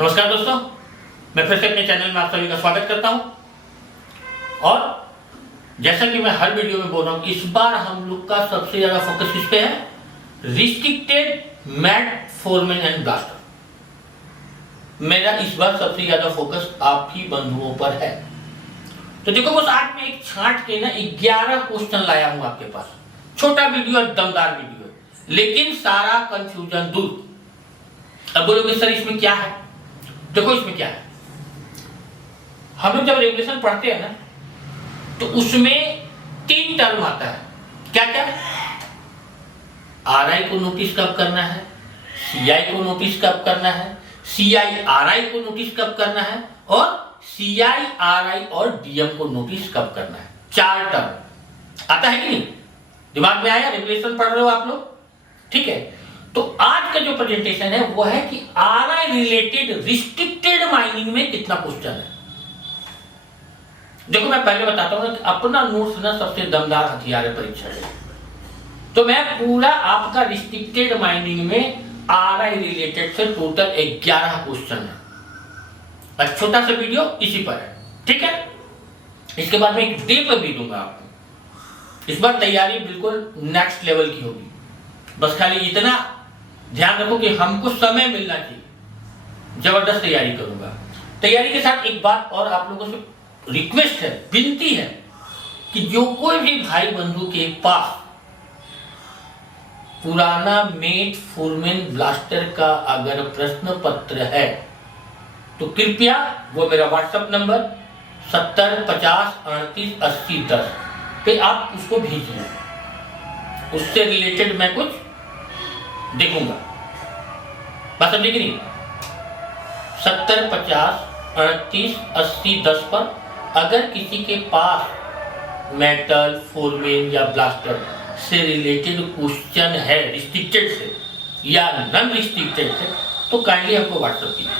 नमस्कार दोस्तों, मैं फिर से अपने चैनल में आप सभी का स्वागत करता हूं। और जैसा कि मैं हर वीडियो में बोल रहा हूं, इस बार हम लोग का सबसे ज्यादा फोकस किस पे है? Restricted mate foreman and blaster. मेरा इस बार सबसे ज्यादा फोकस आप ही बंधुओं पर है। तो देखो बस आज मैं एक छांट के ना 11 क्वेश्चन लाया हूं आपके पास। छोटा वीडियो है, दमदार वीडियो है, लेकिन सारा कंफ्यूजन दूर। अब बोलोगे सर इसमें क्या है? देखो इसमें क्या है, हम लोग जब रेगुलेशन पढ़ते हैं ना तो उसमें 3 टर्म आता है। क्या क्या? आरआई को नोटिस कब करना है, सीआई को नोटिस कब करना है, सीआई आरआई को नोटिस कब करना है, और सीआई आरआई और डीएम को नोटिस कब करना है। 4 टर्म आता है कि नहीं? दिमाग में आया? रेगुलेशन पढ़ रहे हो आप लोग, ठीक है। तो आज का जो प्रेजेंटेशन है वो है कि आरआई रिलेटेड रिस्ट्रिक्टेड माइनिंग में कितना क्वेश्चन है। देखो मैं पहले बताता हूं कि अपना नोट्स ना सबसे दमदार हथियार है परीक्षा में। तो मैं पूरा आपका रिस्ट्रिक्टेड माइनिंग में आरआई रिलेटेड से टोटल 11 क्वेश्चन है। और छोटा सा वीडियो इसी पर है, ठीक है। इसके बाद में एक डे पर भी दूंगा आपको। इस बार तैयारी बिल्कुल नेक्स्ट लेवल की होगी। बस खाली इतना ध्यान रखो कि हमको समय मिलना चाहिए। जबरदस्त तैयारी करूंगा। तैयारी के साथ एक बात और आप लोगों से रिक्वेस्ट है, विनती है कि जो कोई भी भाई बंधु के पास पुराना मेट फोरमैन ब्लास्टर का अगर प्रश्न पत्र है तो कृपया वो मेरा व्हाट्सएप नंबर 70 50 38 80 10 पे आप उसको भेजिए। उससे रिलेटेड मैं कुछ देखूंगा। बात समझे कि नहीं? 70 50 38 80 10 पर अगर किसी के पास मेटल फोरमैन या ब्लास्टर से रिलेटेड क्वेश्चन है, रिस्ट्रिक्टेड से या नॉन रिस्ट्रिक्टेड से, तो काइंडली हमको व्हाट्सएप कीजिए,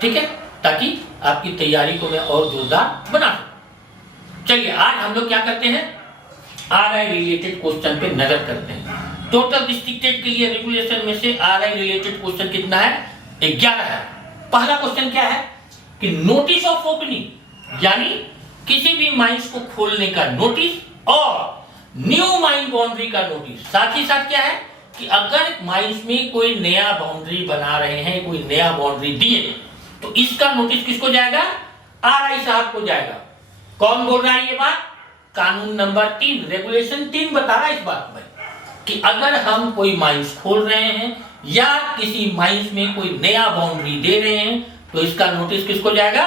ठीक है, ताकि आपकी तैयारी को मैं और जोरदार बना सकूं। चलिए आज हम लोग क्या करते हैं, आरआई रिलेटेड क्वेश्चन पे नजर करते हैं। टोटल रिस्ट्रिक्टेड के लिए रेगुलेशन में से आरआई रिलेटेड क्वेश्चन कितना है? 11 है। पहला क्वेश्चन क्या है कि नोटिस ऑफ ओपनिंग, यानी किसी भी माइंस को खोलने का नोटिस और न्यू माइन बाउंड्री का नोटिस। साथ ही साथ क्या है कि अगर माइंस में कोई नया बाउंड्री बना रहे हैं, कोई नया बाउंड्री दिए, तो इसका नोटिस किसको जाएगा? आरआई साहब को जाएगा। कौन बोल रहा है ये बात? कानून नंबर 3, रेगुलेशन 3 बता रहा है इस बात में कि अगर हम कोई माइंस खोल रहे हैं या किसी माइंस में कोई नया बाउंड्री दे रहे हैं तो इसका नोटिस किसको जाएगा?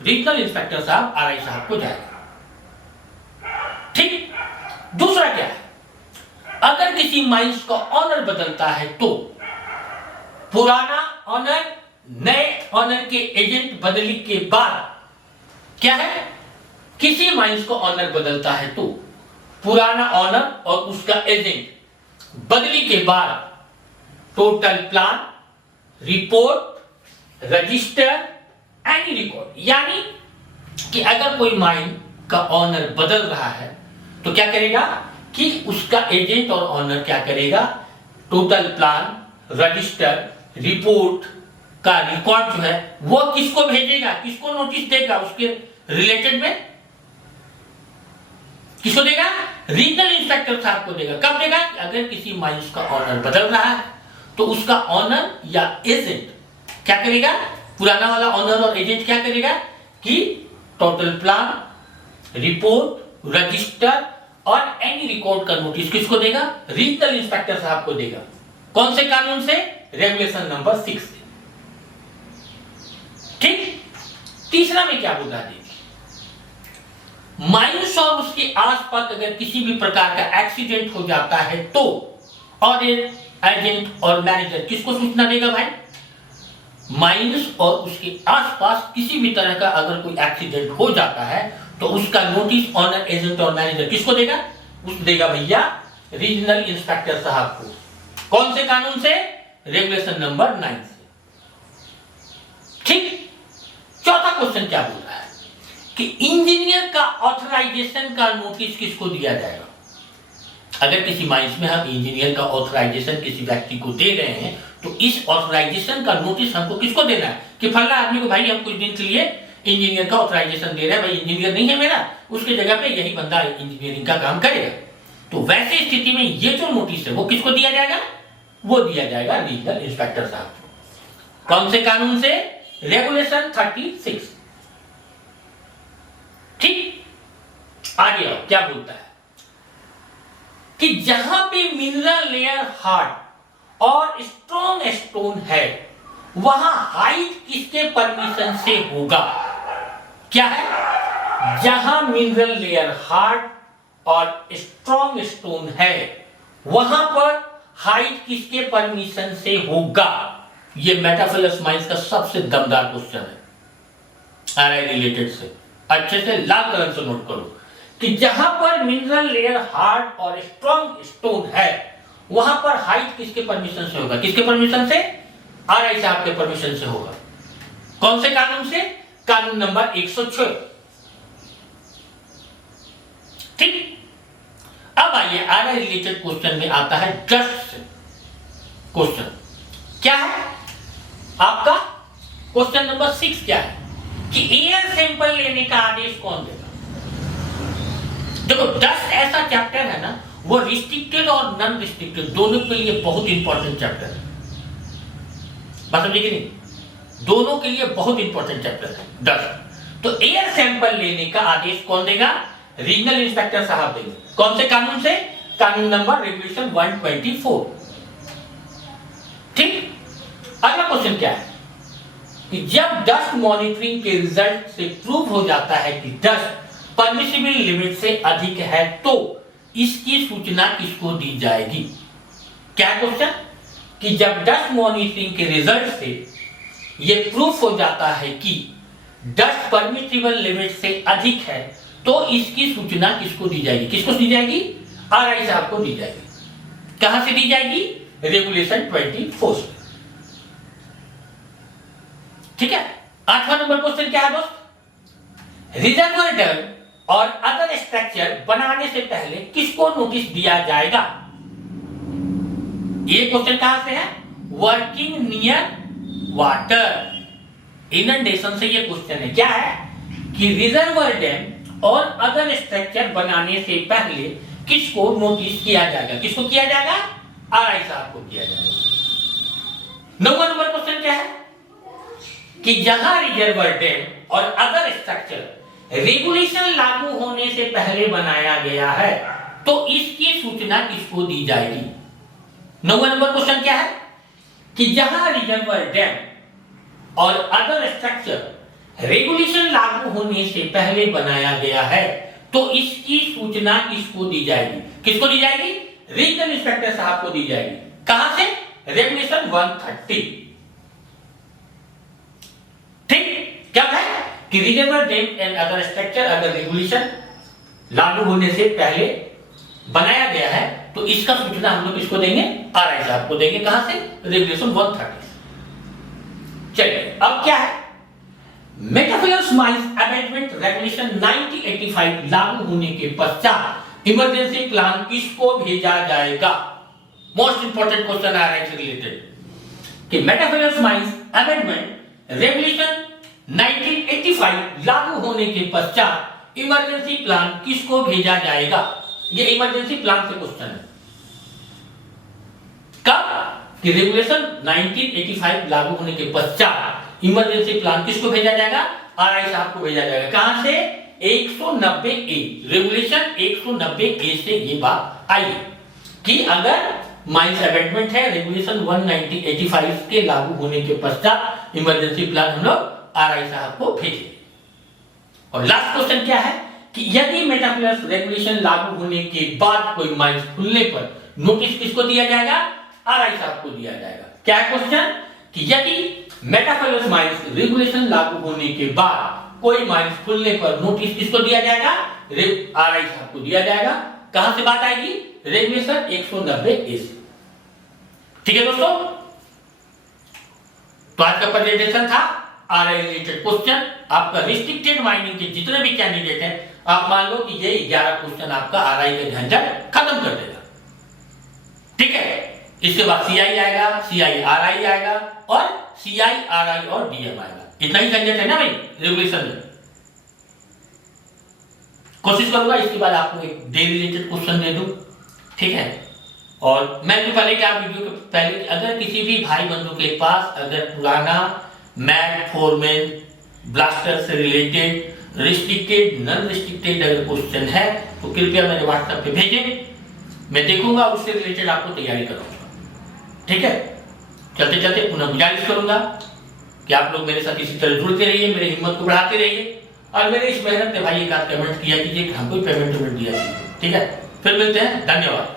रीजनल इंस्पेक्टर साहब, आरआई साहब को जाएगा, ठीक। दूसरा क्या है, अगर किसी माइंस का ऑनर बदलता है तो पुराना ऑनर नए ऑनर के एजेंट बदली के बाद क्या है, किसी माइंस को ऑनर बदलता है तो पुराना ऑनर और उसका एजेंट बदली के बाद total plan, report, register, any record, यानी कि अगर कोई माइन का ऑनर बदल रहा है तो क्या करेगा कि उसका एजेंट और ऑनर क्या करेगा, टोटल प्लान, रजिस्टर, रिपोर्ट का रिकॉर्ड जो है वो किसको भेजेगा, किसको नोटिस देगा, उसके रिलेटेड में किसको देगा? रीजनल इंस्पेक्टर साहब को देगा। कब देगा? अगर किसी माइंस का ऑनर बदल रहा है तो उसका ऑनर या एजेंट क्या करेगा, पुराना वाला ऑनर और एजेंट क्या करेगा कि टोटल प्लान, रिपोर्ट, रजिस्टर और एनी रिकॉर्ड का नोटिस किसको देगा? रीजनल इंस्पेक्टर साहब को देगा। कौन से कानून से? रेगुलेशन नंबर 6 से, ठीक। तीसरा में क्या बोला देखिए, माइंस और उसके आसपास अगर किसी भी प्रकार का एक्सीडेंट हो जाता है तो ऑडिट, एजेंट और मैनेजर किसको सूचना देगा भाई? माइंस और उसके आसपास किसी भी तरह का अगर कोई एक्सीडेंट हो जाता है तो उसका नोटिस ऑनर, एजेंट और मैनेजर किसको देगा? उसको देगा भैया रीजनल इंस्पेक्टर साहब को। कौन से कानून से? रेगुलेशन नंबर 9 से, ठीक। चौथा क्वेश्चन क्या बोल रहा है कि इंजीनियर का ऑथराइजेशन का नोटिस किसको दिया जाएगा? अगर किसी माइंस में हम इंजीनियर का ऑथराइजेशन किसी व्यक्ति को दे रहे हैं तो इस ऑथराइजेशन का नोटिस हमको किसको देना है कि फला आदमी को भाई हम कुछ दिन के लिए इंजीनियर का ऑथराइजेशन दे रहे हैं, भाई इंजीनियर नहीं है मेरा, उसके जगह पे यही बंदा इंजीनियरिंग का काम करेगा। तो वैसे स्थिति में ये जो नोटिस है वो किसको दिया जाएगा, वो दिया जाएगा रीजनल इंस्पेक्टर साहब को। कौन से कानून से, रेगुलेशन 36। ठीक, आगे आओ क्या बोलता है कि जहां पे मिनरल लेयर हार्ड और स्ट्रॉन्ग स्टोन है वहां हाइट किसके परमिशन से होगा। क्या है, जहां मिनरल लेयर हार्ड और स्ट्रॉन्ग स्टोन है वहां पर हाइट किसके परमिशन से होगा। यह मेटाफिलस माइंस का सबसे दमदार क्वेश्चन है आरआई रिलेटेड से। अच्छे से लाल कलर से नोट करो कि जहां पर मिनरल लेयर हार्ड और स्ट्रॉन्ग स्टोन है वहां पर हाइट किसके परमिशन से होगा, किसके परमिशन से, आरआई साहब के परमिशन से होगा। कौन से कानून से, कानून नंबर 106। ठीक, अब आइए आरआई रिलेटेड क्वेश्चन में आता है जस्ट से क्वेश्चन। क्या है आपका क्वेश्चन नंबर 6, क्या है कि एयर सैंपल लेने का आदेश कौन देगा। देखो डस्ट ऐसा चैप्टर है ना, वो रिस्ट्रिक्टेड और नॉन रिस्ट्रिक्टेड दोनों के लिए बहुत इंपॉर्टेंट चैप्टर है। बात समझे कि नहीं, दोनों के लिए बहुत इंपॉर्टेंट चैप्टर है डस्ट। तो एयर सैंपल लेने का आदेश कौन देगा, रीजनल इंस्पेक्टर साहब देंगे। कौन से कानून से, कानून नंबर रेगुलेशन 124। ठीक, अगला क्वेश्चन क्या है कि जब डस्ट मॉनिटरिंग के रिजल्ट से प्रूव हो जाता है कि डस्ट परमिसिबल लिमिट से अधिक है तो इसकी सूचना किसको दी जाएगी। क्या क्वेश्चन कि जब डस्ट मॉनिटरिंग के रिजल्ट से यह प्रूफ हो जाता है कि डस्ट परमिसिबल लिमिट से अधिक है तो इसकी सूचना किसको दी जाएगी, किसको दी जाएगी, आरआई साहब को दी जाएगी। कहां से दी जाएगी, रेगुलेशन 24। ठीक है, 8वां नंबर क्वेश्चन क्या है दोस्त, रिजर्वायर डैम और अदर स्ट्रक्चर बनाने से पहले किसको नोटिस दिया जाएगा। ये क्वेश्चन कहां से है, वर्किंग नियर वाटर इनंडेशन से ये क्वेश्चन है। क्या है कि रिजर्वायर डैम और अदर स्ट्रक्चर बनाने से पहले किसको नोटिस किया जाएगा, किसको किया जाएगा, आरआई साहब को किया जाएगा। 9वां नंबर क्वेश्चन क्या है कि जहां रिजर्वायर डैम और अदर स्ट्रक्चर रेगुलेशन लागू होने से पहले बनाया गया है तो इसकी सूचना किसको दी जाएगी। 9वां नंबर क्वेश्चन क्या है कि जहां रिजर्वायर डैम और अदर स्ट्रक्चर रेगुलेशन लागू होने से पहले बनाया गया है तो इसकी सूचना किसको दी जाएगी, किसको दी जाएगी, रीजनल इंस्पेक्टर साहब को दी जाएगी। कहां से, रेगुलेशन 130। ठीक, क्या है कि reservoir dam and other structure अगर रेगुलेशन लागू होने से पहले बनाया गया है तो इसका सूचना हम लोग किसको देंगे, आरआई साहब को देंगे। कहां से, रेगुलेशन 130। चलिए अब क्या है, मेटाफिलस माइंस अमेंडमेंट रेगुलेशन 1985 लागू होने के पश्चात इमरजेंसी प्लान किसको भेजा जाएगा। मोस्ट इंपोर्टेंट क्वेश्चन आ रहा है रिलेटेड कि मेटाफिलस माइंस अमेंडमेंट रेगुलेशन 1985 लागू होने के पश्चात इमरजेंसी प्लान किसको भेजा जाएगा। ये इमरजेंसी प्लान से क्वेश्चन है। कब कि रेगुलेशन 1985 लागू होने के पश्चात इमरजेंसी प्लान किसको भेजा जाएगा, आरआई साहब को भेजा जाएगा। कहां से, 190A, रेगुलेशन 190A से ये बात आई कि अगर माइंस अमेंडमेंट है रेगुलेशन 1985 के लागू होने के पश्चात इमरजेंसी प्लान हम लोग आरआई साहब को भेजेंगे। और लास्ट क्वेश्चन क्या है कि यदि मेटाफिलस रेगुलेशन लागू होने के बाद कोई माइंस खुलने पर नोटिस किसको दिया जाएगा, आरआई साहब को दिया जाएगा। क्या है क्वेश्चन कि यदि मेटाफिलस माइंस रेगुलेशन लागू होने के बाद कोई माइंस खुलने पर नोटिस किसको दिया जाएगा, आरआई साहब को दिया जाएगा। कहां से बात आएगी, रेगुलेशन 190A से। ठीक है दोस्तों, तो आज का प्रेजेंटेशन था आरआई रिलेटेड क्वेश्चन। आपका रिस्ट्रिक्टेड माइनिंग के जितने भी कैंडिडेट हैं आप मान लो कि ये 11 क्वेश्चन आपका आरआई का झंझट खत्म कर देगा। ठीक है, इसके बाद CI आएगा, CIRI आएगा और CIRI और DM आएगा। इतना ही झंझट है ना भाई रेगुलेशन में। कोशिश करूंगा इसके बाद आपको एक डे रिलेटेड क्वेश्चन दे दूं, ठीक है। और मैं तो पहले क्या वीडियो के पहले, अगर किसी भी भाई बंधु के पास अगर पुराना मैट फोरमैन ब्लास्टर से रिलेटेड रिस्ट्रिक्टेड नॉन रिस्ट्रिक्टेड अगर क्वेश्चन है तो कृपया मेरे व्हाट्सएप पे भेजें, मैं देखूंगा उससे रिलेटेड आपको तैयारी कराऊंगा, ठीक है। चलते चलते पुनः गुजारिश करूंगा कि आप लोग मेरे साथ इसी तरह जुड़ते रहिए, मेरी हिम्मत को बढ़ाते रहिए और मेरे इस मेहनत पे भाई एक आध पेमेंट किया कीजिए, हमको पेमेंट दिया कीजिए, ठीक है। फिर मिलते हैं, धन्यवाद।